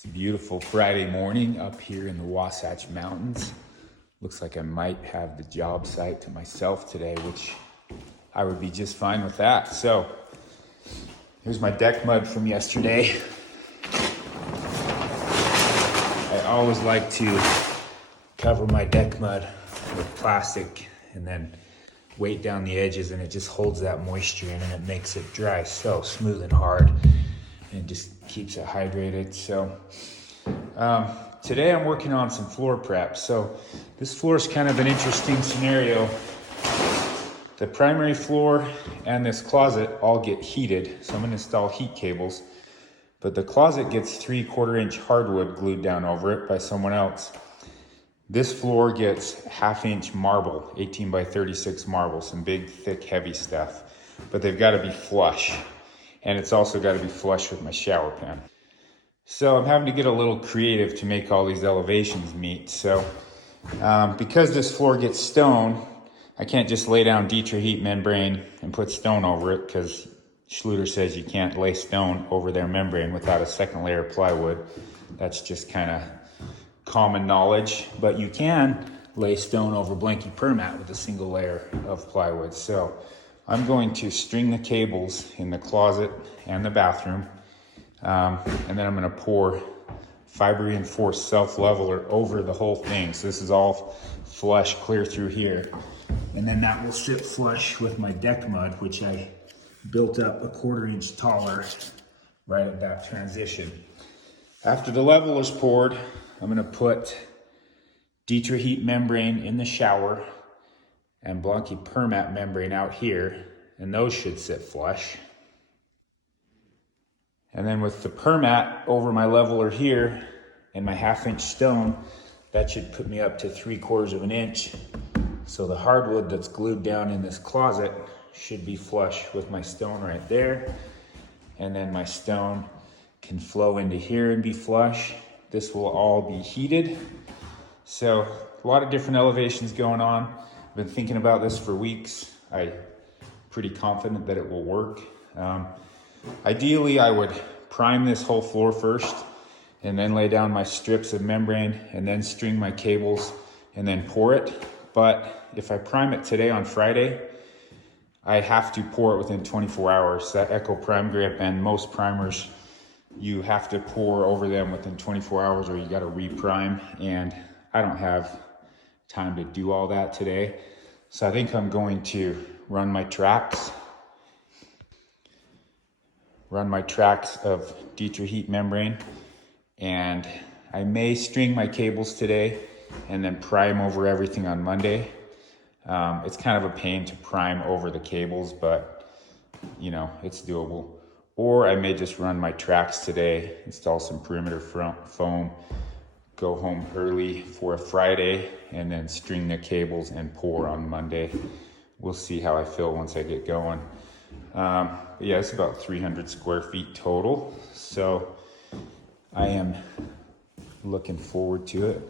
It's a beautiful Friday morning up here in the Wasatch Mountains. Looks like I might have the job site to myself today, which I would be just fine with that. So here's my deck mud from yesterday. I always like to cover my deck mud with plastic and then weight down the edges, and it just holds that moisture in and it makes it dry so smooth and hard and just keeps it hydrated. So today I'm working on some floor prep. So this floor is kind of an interesting scenario. The primary floor and this closet all get heated, so I'm going to install heat cables, but the closet gets 3/4 inch hardwood glued down over it by someone else. This floor gets 1/2 inch marble, 18 by 36 marble, some big, thick, heavy stuff, but they've got to be flush. And it's also got to be flush with my shower pan. So I'm having to get a little creative to make all these elevations meet. So because this floor gets stone, I can't just lay down Dietrich heat membrane and put stone over it, because Schluter says you can't lay stone over their membrane without a second layer of plywood. That's just kind of common knowledge, but you can lay stone over blanky permat with a single layer of plywood. So I'm going to string the cables in the closet and the bathroom, and then I'm going to pour fiber reinforced self-leveler over the whole thing. So this is all flush clear through here, and then that will sit flush with my deck mud, which I built up 1/4 inch taller right at that transition. After the leveler's poured, I'm going to put Dietrich heat membrane in the shower and Blanky permat membrane out here, and those should sit flush. And then with the permat over my leveler here and my 1/2 inch stone, that should put me up to 3/4 inch. So the hardwood that's glued down in this closet should be flush with my stone right there. And then my stone can flow into here and be flush. This will all be heated. So a lot of different elevations going on. I've been thinking about this for weeks. I'm pretty confident that it will work. Ideally, I would prime this whole floor first and then lay down my strips of membrane and then string my cables and then pour it. But if I prime it today on Friday, I have to pour it within 24 hours. That Echo Prime Grip and most primers, you have to pour over them within 24 hours or you got to reprime, and I don't have time to do all that today. So I think I'm going to run my tracks of Dietrich heat membrane, and I may string my cables today and then prime over everything on Monday. It's kind of a pain to prime over the cables, but you know, it's doable. Or I may just run my tracks today, install some perimeter foam, go home early for a Friday, and then string the cables and pour on Monday. We'll see how I feel once I get going. But yeah, it's about 300 square feet total. So I am looking forward to it.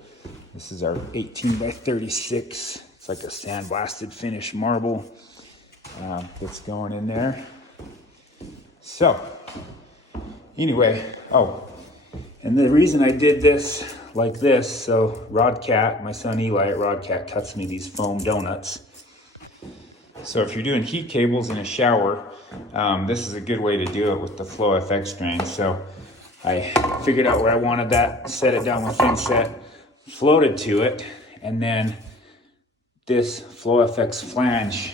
This is our 18 by 36. It's like a sandblasted finished marble that's going in there. So anyway, and the reason I did this like this, so Rodcat, my son Eli at Rodcat cuts me these foam donuts. So if you're doing heat cables in a shower, this is a good way to do it with the Flow FX drain. So I figured out where I wanted that, set it down with thin set, floated to it, and then this Flow FX flange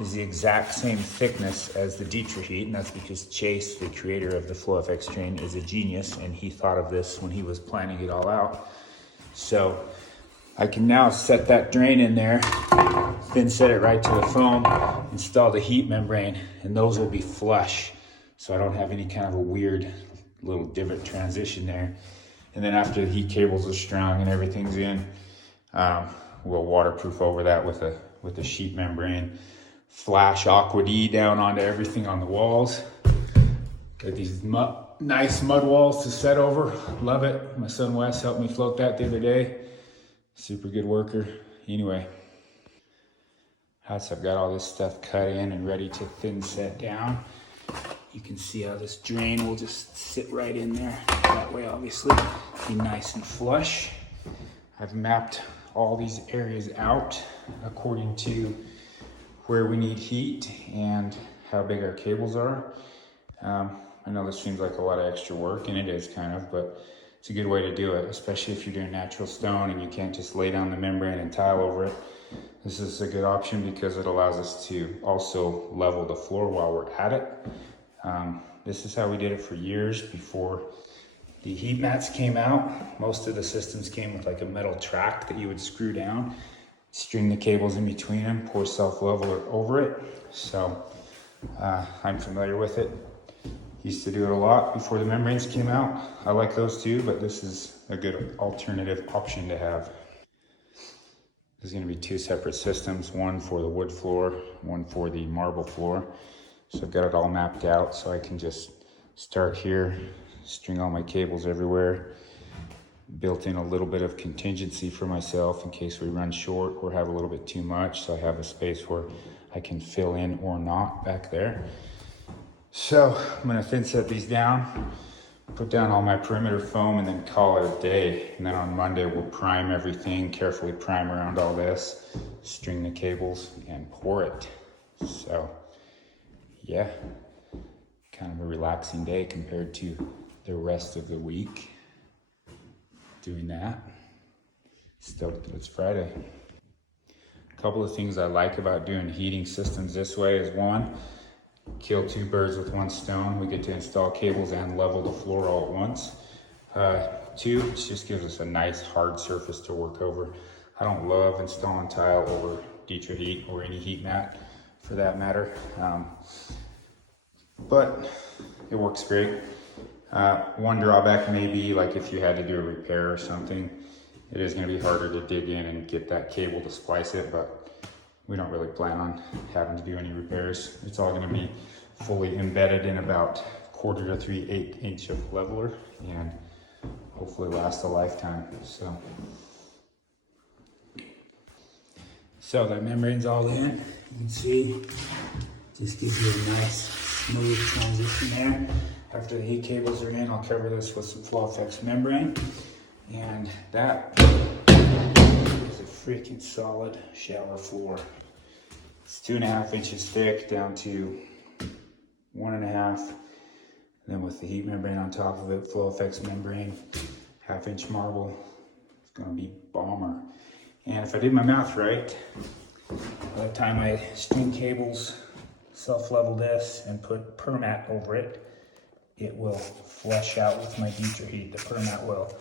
is the exact same thickness as the Dietrich heat, and that's because Chase, the creator of the Flow FX drain, is a genius, and he thought of this when he was planning it all out. So I can now set that drain in there, thin set it right to the foam, install the heat membrane, and those will be flush, so I don't have any kind of a weird little divot transition there. And then after the heat cables are strung and everything's in, we'll waterproof over that with a sheet membrane. Flash Aqua D down onto everything on the walls. Got these nice mud walls to set over. Love it. My son Wes helped me float that the other day. Super good worker. Anyway, I've got all this stuff cut in and ready to thin set down. You can see how this drain will just sit right in there. That way, obviously, be nice and flush. I've mapped all these areas out according to where we need heat and how big our cables are. I know this seems like a lot of extra work, and it is kind of, but it's a good way to do it, especially if you're doing natural stone and you can't just lay down the membrane and tile over it. This is a good option because it allows us to also level the floor while we're at it. This is how we did it for years before the heat mats came out. Most of the systems came with like a metal track that you would screw down, string the cables in between them, pour self-leveler over it. So I'm familiar with it. Used to do it a lot before the membranes came out. I like those too, but this is a good alternative option to have. There's going to be two separate systems, one for the wood floor, one for the marble floor. So I've got it all mapped out so I can just start here, string all my cables everywhere, built in a little bit of contingency for myself in case we run short or have a little bit too much. So I have a space where I can fill in or not back there. So I'm gonna thin set these down, put down all my perimeter foam, and then call it a day. And then on Monday, we'll prime everything, carefully prime around all this, string the cables, and pour it. So yeah, kind of a relaxing day compared to the rest of the week doing that. Stoked that it's Friday. A couple of things I like about doing heating systems this way is one, kill two birds with one stone. We get to install cables and level the floor all at once. Two, it just gives us a nice hard surface to work over. I don't love installing tile over Dietrich heat or any heat mat for that matter. But it works great. One drawback may be like if you had to do a repair or something, it is going to be harder to dig in and get that cable to splice it, but we don't really plan on having to do any repairs. It's all going to be fully embedded in about 1/4 to 3/8 inch of leveler and hopefully last a lifetime. So that membrane's all in. You can see, just gives you a nice smooth transition there. After the heat cables are in, I'll cover this with some Flow Effects membrane, and that is a freaking solid shower floor. It's 2.5 inches thick down to 1.5. Then with the heat membrane on top of it, Flow Effects membrane, 1/2 inch marble, it's gonna be bomber. And if I did my math right, by the time I string cables, self-level this, and put permat over it, it will flush out with my Dietrich heat, the permat will.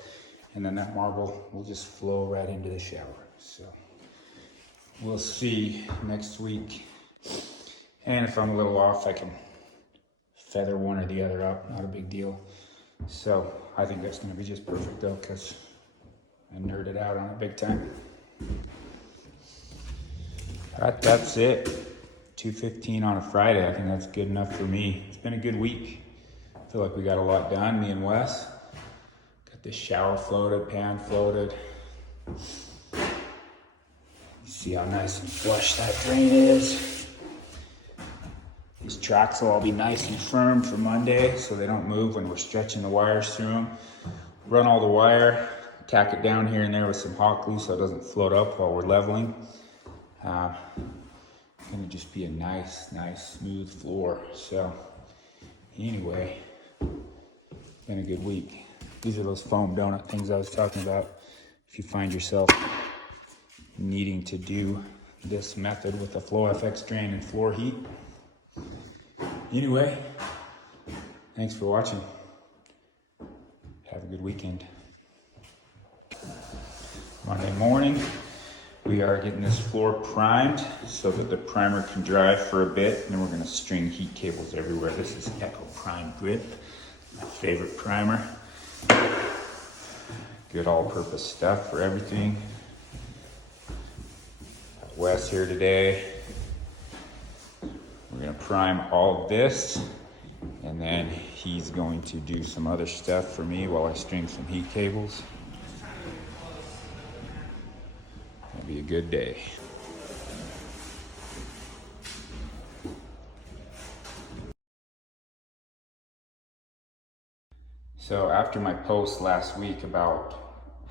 And then that marble will just flow right into the shower. So we'll see next week. And if I'm a little off, I can feather one or the other up, not a big deal. So I think that's gonna be just perfect though, because I nerded out on it big time. All right, that's it. 2:15 on a Friday. I think that's good enough for me. It's been a good week. I feel like we got a lot done, me and Wes. Got this shower floated, pan floated. You see how nice and flush that drain is. These tracks will all be nice and firm for Monday so they don't move when we're stretching the wires through them. Run all the wire, tack it down here and there with some hot glue so it doesn't float up while we're leveling. It's gonna just be a nice smooth floor. So anyway, been a good week. These are those foam donut things I was talking about. If you find yourself needing to do this method with the Flow FX drain and floor heat. Anyway, thanks for watching. Have a good weekend. Monday morning, we are getting this floor primed so that the primer can dry for a bit, and then we're going to string heat cables everywhere. This is Echo Prime Grip, my favorite primer. Good all-purpose stuff for everything. Got Wes here today. We're going to prime all of this, and then he's going to do some other stuff for me while I string some heat cables. It'll be a good day. So after my post last week about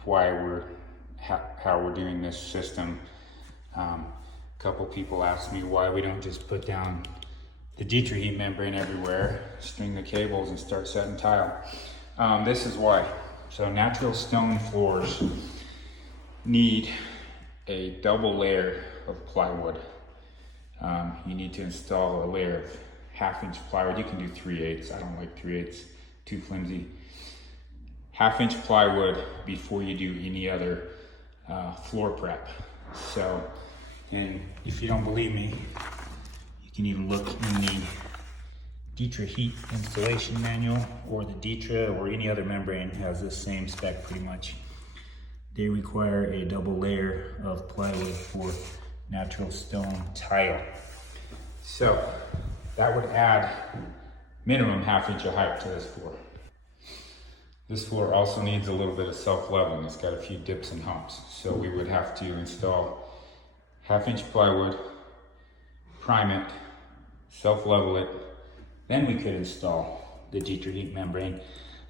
how we're doing this system, a couple people asked me why we don't just put down the Dietrich heat membrane everywhere, string the cables and start setting tile. This is why. So natural stone floors need a double layer of plywood. You need to install a layer of 1/2-inch plywood. You can do 3/8. I don't like 3/8, too flimsy. 1/2-inch plywood before you do any other floor prep. So, and if you don't believe me, you can even look in the Dietrich heat installation manual, or the Dietrich or any other membrane has this same spec pretty much. They require a double layer of plywood for natural stone tile. So that would add minimum 1/2 inch of height to this floor. This floor also needs a little bit of self-leveling. It's got a few dips and humps. So we would have to install 1/2 inch plywood, prime it, self-level it, then we could install the Dietrich heat membrane.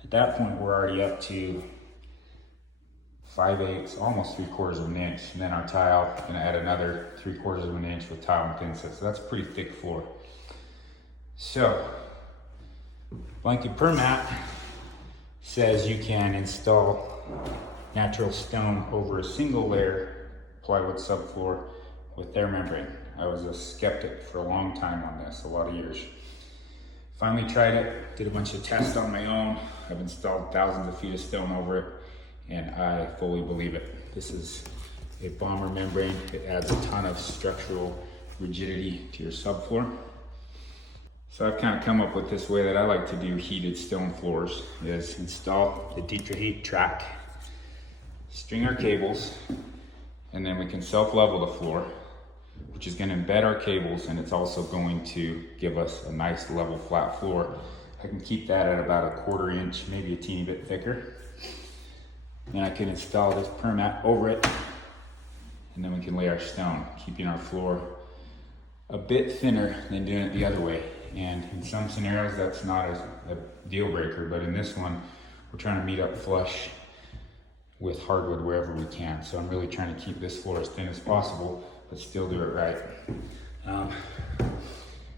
At that point, we're already up to 5/8, almost 3/4 of an inch. And then our tile, gonna add another 3/4 of an inch with tile and thin set. So that's a pretty thick floor. So, blanket per mat says you can install natural stone over a single layer plywood subfloor with their membrane. I was a skeptic for a long time on this, a lot of years. Finally tried it, did a bunch of tests on my own. I've installed thousands of feet of stone over it, and I fully believe it. This is a bomber membrane. It adds a ton of structural rigidity to your subfloor. So I've kind of come up with this way that I like to do heated stone floors, is install the Dietrich heat track, string our cables, and then we can self-level the floor, which is going to embed our cables, and it's also going to give us a nice level flat floor. I can keep that at about 1/4 inch, maybe a teeny bit thicker. Then I can install this permat over it, and then we can lay our stone, keeping our floor a bit thinner than doing it the other way. And in some scenarios that's not a deal breaker, but in this one we're trying to meet up flush with hardwood wherever we can. So I'm really trying to keep this floor as thin as possible, but still do it right.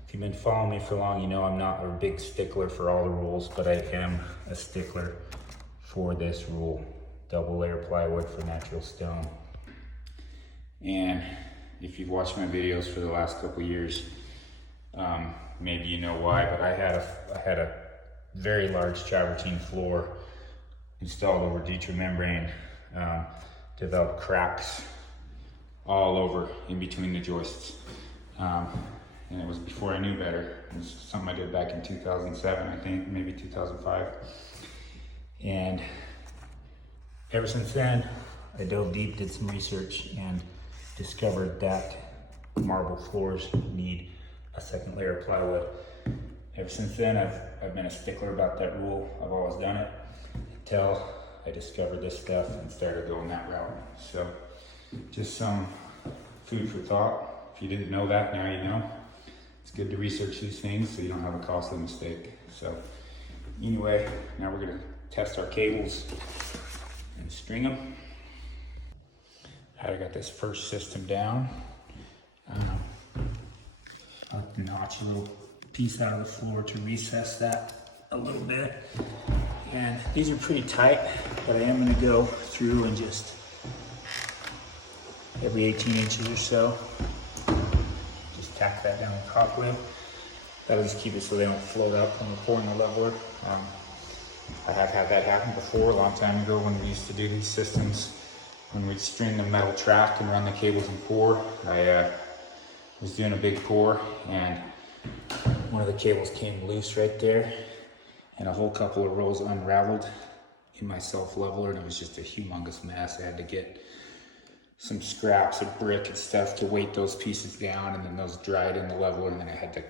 If you've been following me for long, you know I'm not a big stickler for all the rules, but I am a stickler for this rule. Double layer plywood for natural stone. And if you've watched my videos for the last couple years, maybe you know why, but I had a very large travertine floor installed over Dietrich membrane, developed cracks all over in between the joists. And it was before I knew better. It was something I did back in 2007, I think, maybe 2005. And ever since then, I dove deep, did some research, and discovered that marble floors need a second layer of plywood. Ever since then, I've been a stickler about that rule. I've always done it until I discovered this stuff and started going that route. So just some food for thought. If you didn't know that, now you know. It's good to research these things so you don't have a costly mistake. So anyway, now we're gonna test our cables and string them. I got this first system down. I'll notch a little piece out of the floor to recess that a little bit. And these are pretty tight, but I am gonna go through and just every 18 inches or so, just tack that down with hot glue. That'll just keep it so they don't float up when we're pouring the leveler. I have had that happen before, a long time ago, when we used to do these systems. When we'd string the metal track and run the cables and pour, I was doing a big pour, and one of the cables came loose right there, and a whole couple of rows unraveled in my self-leveler, and it was just a humongous mess. I had to get some scraps of brick and stuff to weight those pieces down, and then those dried in the leveler, and then I had to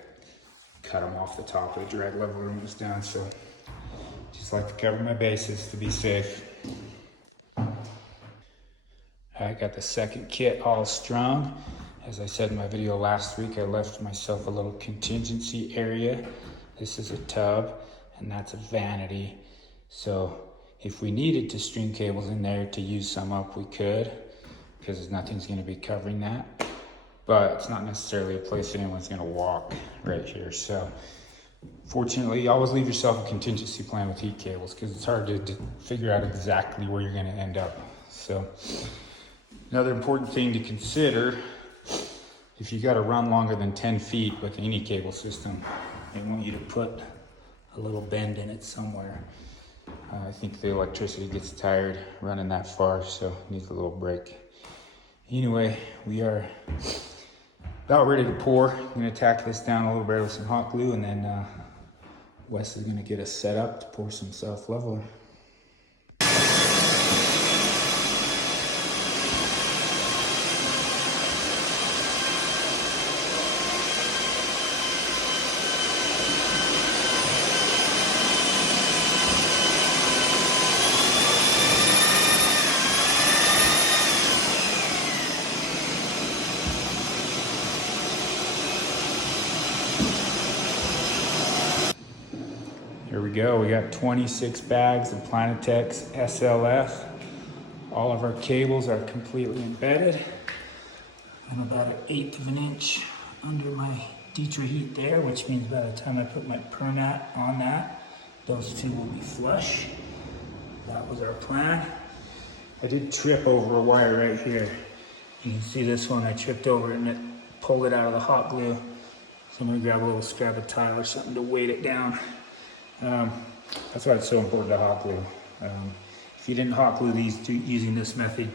cut them off the top of the dried leveler when it was done. So just like to cover my bases to be safe. I got the second kit all strung. As I said in my video last week, I left myself a little contingency area. This is a tub, and that's a vanity. So if we needed to string cables in there to use some up, we could, because nothing's gonna be covering that. But it's not necessarily a place that anyone's gonna walk right here. So fortunately, always leave yourself a contingency plan with heat cables, because it's hard to figure out exactly where you're gonna end up. So another important thing to consider, if you gotta run longer than 10 feet with any cable system, they want you to put a little bend in it somewhere. I think the electricity gets tired running that far, so it needs a little break. Anyway, we are about ready to pour. I'm gonna tack this down a little bit with some hot glue, and then Wes is gonna get us set up to pour some self-leveler. Here we go, we got 26 bags of Planetex SLF. All of our cables are completely embedded. I'm about 1/8 of an inch under my Dietrich heat there, which means by the time I put my permat on that, those two will be flush. That was our plan. I did trip over a wire right here. You can see this one, I tripped over it and it pulled it out of the hot glue. So I'm gonna grab a little scrap of tile or something to weight it down. That's why it's so important to hot glue. If you didn't hot glue these using this method,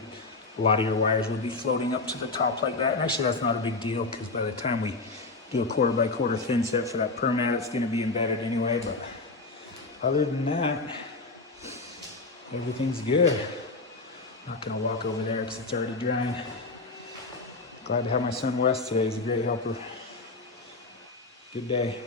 a lot of your wires would be floating up to the top like that. And actually that's not a big deal, because by the time we do a 1/4 by 1/4 thin set for that permat, it's gonna be embedded anyway. But other than that, everything's good. I'm not gonna walk over there because it's already drying. Glad to have my son Wes today, he's a great helper. Good day.